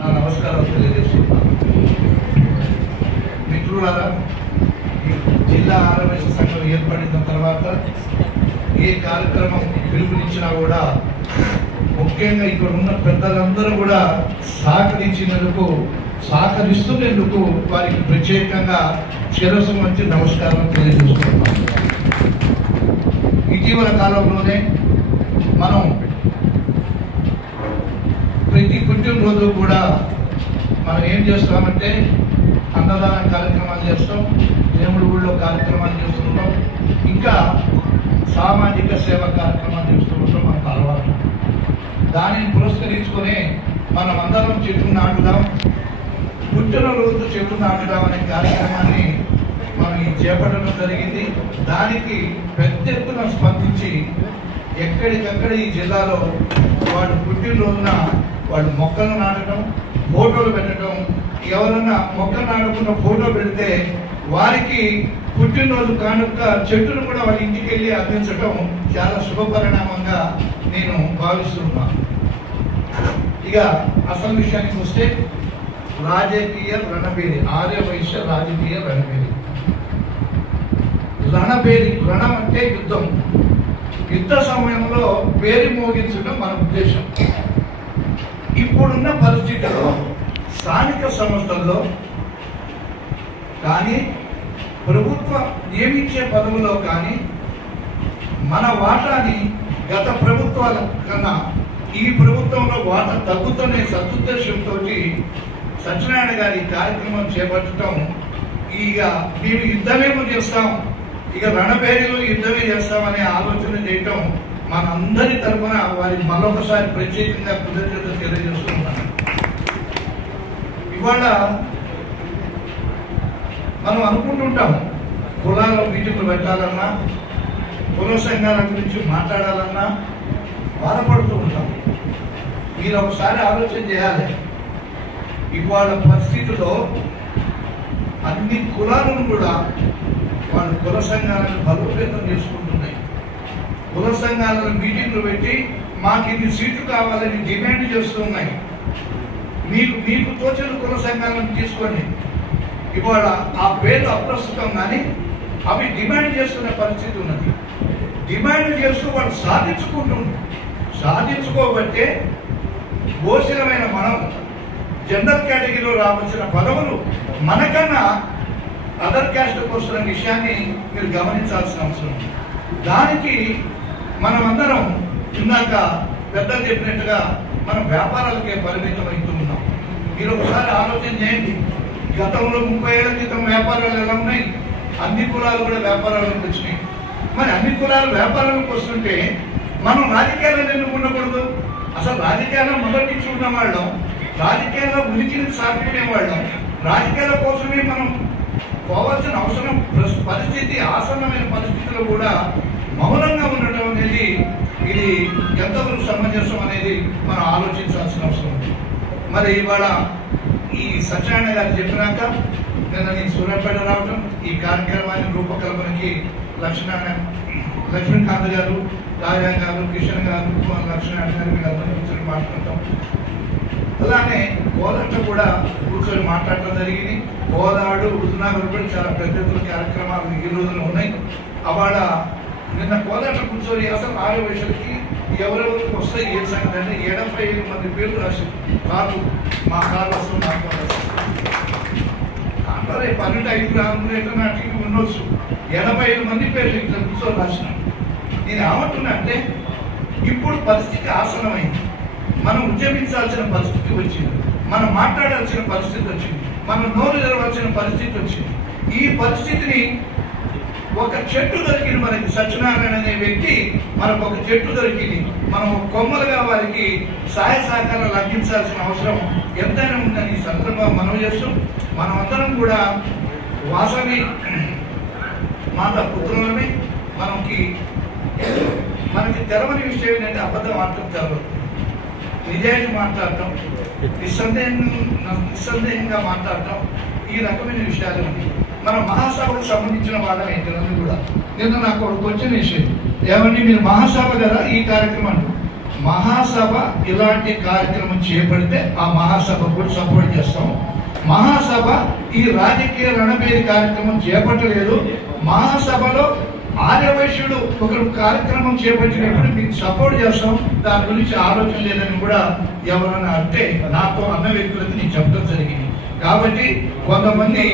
నా నమస్కారం తెలియజేస్తున్నాను. మిత్రులారా జిల్లా ఆరోగ్య సంఘం ఏర్పడిన తర్వాత ఏ కార్యక్రమం పిలుపునిచ్చినా కూడా ముఖ్యంగా ఇక్కడ ఉన్న పెద్దలందరూ కూడా సహకరించినందుకు సహకరిస్తున్నందుకు వారికి ప్రత్యేకంగా శిరస్సు మంచి నమస్కారం తెలియజేస్తున్నాను. ఇటీవల కాలంలోనే మనం ప్రతి పుట్టినరోజు కూడా మనం ఏం చేస్తామంటే అన్నదానం కార్యక్రమాలు చేస్తాం దేవుడి ఊళ్ళో కార్యక్రమాలు చేస్తుంటాం ఇంకా సామాజిక సేవ కార్యక్రమాలు చేస్తూ ఉంటాం మనకు అలవాటు. దానిని పురస్కరించుకొని మనం అందరం చెట్టు నాటుదాం పుట్టినరోజు చెట్టు నాటుదాం అనే కార్యక్రమాన్ని మనం ఈ చేపట్టడం జరిగింది. దానికి పెద్ద ఎత్తున స్పందించి ఎక్కడికక్కడ ఈ జిల్లాలో వాడు పుట్టినరోజున వాళ్ళు మొక్కలు నాటడం ఫోటోలు పెట్టడం ఎవరన్నా మొక్కలు నాటుకున్న ఫోటో పెడితే వారికి పుట్టినరోజు కానుక చెట్టును కూడా వాళ్ళ ఇంటికి వెళ్ళి అందించడం చాలా శుభ పరిణామంగా నేను భావిస్తున్నాను ఇక అసలు విషయానికి వస్తే రాజకీయ రణబేరి ఆర్య వైశ్య రాజకీయ రణబేరి. రణబేరి రణం అంటే యుద్ధం. యుద్ధ సమయంలో పేరు మోగించడం మన ఉద్దేశం. ఇప్పుడున్న పరిస్థితుల్లో స్థానిక సంస్థల్లో కానీ ప్రభుత్వ నియమించే పదవులో కానీ మన వాటాని గత ప్రభుత్వాల కన్నా ఈ ప్రభుత్వంలో వాటా తగ్గుతనే సదుద్దేశంతో సత్యనారాయణ గారి కార్యక్రమం చేపట్టడం ఇక మేము యుద్ధమేమో చేస్తాం ఇక రణబేరీలో యుద్ధమే చేస్తామనే ఆలోచన చేయటం మనందరి తరఫున వారి మరొకసారి ప్రత్యేకంగా కృతజ్ఞతలు తెలియజేస్తున్నాను. ఇవాళ మనం అనుకుంటుంటాం కులాల మీటింగ్లు పెట్టాలన్నా కుల సంఘాల గురించి మాట్లాడాలన్నా బాధపడుతూ ఉంటాం. మీరు ఒకసారి ఆలోచన చేయాలి. ఇవాళ పరిస్థితిలో అన్ని కులాలను కూడా వాళ్ళు కుల సంఘాలను బలోపేతం చేసుకుంటున్నాయి. కుల సంఘాలను మీటింగ్లు పెట్టి మాకు ఇన్ని సీట్లు కావాలని డిమాండ్ చేస్తూ ఉన్నాయి. మీకు మీకు తోచిన కుల సంఘాలను తీసుకోండి. ఇవాళ ఆ పేర్లు అప్రస్తుతం కానీ అవి డిమాండ్ చేస్తున్న పరిస్థితి ఉన్నది. డిమాండ్ చేస్తూ వాళ్ళు సాధించుకుంటున్నారు సాధించుకోబట్టే భోజనమైన మనం జనరల్ కేటగిరీలో రావాల్సిన పదవులు మనకన్నా అదర్ క్యాస్ట్ వస్తున్న విషయాన్ని మీరు గమనించాల్సిన అవసరం ఉంది. దానికి మనమందరం ఇందాక పెద్దలు చెప్పినట్టుగా మనం వ్యాపారాలకే పరిమితం అవుతూ ఉన్నాం. మీరు ఒకసారి ఆలోచన చేయండి. గతంలో ముప్పై ఏళ్ళ క్రితం వ్యాపారాలు ఎలా ఉన్నాయి? అన్ని కులాలు కూడా వ్యాపారాలకు వచ్చినాయి. మరి అన్ని కులాలు వ్యాపారాలకు వస్తుంటే మనం రాజకీయాలను ఎందుకు ఉండకూడదు? అసలు రాజకీయాల్లో మొదటి చూడడం వాళ్ళం రాజకీయాల్లో ఉనికిని సాగుకునే వాళ్ళం. రాజకీయాల కోసమే మనం పోవాల్సిన అవసరం పరిస్థితి ఆసన్నమైన పరిస్థితుల్లో కూడా మౌనంగా ఉండటం అనేది ఇది ఎంతవరకు సమంజసం అనేది మనం ఆలోచించాల్సిన అవసరం ఉంది. మరి ఇవాళ ఈ సత్యనారాయణ గారు చెప్పినాక నిన్న నేను సూర్యాపేట రావటం ఈ కార్యక్రమాన్ని రూపకల్పనకి లక్ష్మీనారాయణ లక్ష్మీకాంత్ గారు రాజా గారు కిషన్ గారు లక్ష్మీనారాయణ గారు వీళ్ళందరూ కూర్చొని మాట్లాడటం. అలానే కోదంట కూడా కూర్చొని మాట్లాడటం జరిగింది. గోదాడు ఉద్నాగర్ కూడా చాలా పెద్ద కార్యక్రమాలు ఈ రోజున ఉన్నాయి. అవాడ నిన్న కోదంట కూర్చొని అసలు ఆరు వయసులకి ఎవరెవరికి వస్తే ఏం సంగతి అంటే ఎనభై ఐదు మంది పేర్లు రాసి కాదు మా కారు వస్తుంది మా కారు అందరూ పన్నెండు ఐదు గ్రాములు అనుకునేట్టు నాటికి ఉండొచ్చు. ఎనభై ఐదు మంది పేర్లు ఇట్లా కూర్చొని రాసినాం నేను ఏమంటున్నా అంటే ఇప్పుడు పరిస్థితి ఆసనమైంది మనం ఉద్యమించాల్సిన పరిస్థితి వచ్చింది. మనం మాట్లాడాల్సిన పరిస్థితి వచ్చింది. మనం నోరు తెరవాల్సిన పరిస్థితి వచ్చింది. ఈ పరిస్థితిని ఒక చెట్టు దొరికింది మనకి సత్యనారాయణ అనే వ్యక్తి మనకు ఒక చెట్టు దొరికింది. మనం కొమ్మలుగా వారికి సహాయ సహకారాలు అందించాల్సిన అవసరం ఎంతైనా ఉందని ఈ సందర్భంగా మనం చేస్తూ. మనమందరం కూడా వాసవి మాత పుత్రులమే. మనకి మనకి తెరవని విషయం ఏంటంటే అబద్ధం ఆడటం తెరవదు. నిజాయితీ మాట్లాడటం నిస్సందేహంగా నిస్సందేహంగా మాట్లాడటం ఈ రకమైన విషయాలు ఉన్నాయి మన మహాసభకు సంబంధించిన వాళ్ళమే ఇద్దరు కూడా. నిన్న నాకు ఒక క్వశ్చన్ వేసేది ఏమండి మీరు మహాసభ కదా ఈ కార్యక్రమాన్ని? మహాసభ ఇలాంటి కార్యక్రమం చేపడితే ఆ మహాసభ కూడా సపోర్ట్ చేస్తాం. మహాసభ ఈ రాజకీయ రణబేరి కార్యక్రమం చేపట్టలేదు. మహాసభలో ఆర్యవైశ్యుడు ఒక కార్యక్రమం చేపట్టినప్పుడు మీకు సపోర్ట్ చేస్తాం. దాని గురించి ఆలోచన లేదని కూడా ఎవరైనా అంటే నాతో అన్న వ్యక్తులకి నేను చెప్పడం జరిగింది. కాబట్టి కొంతమంది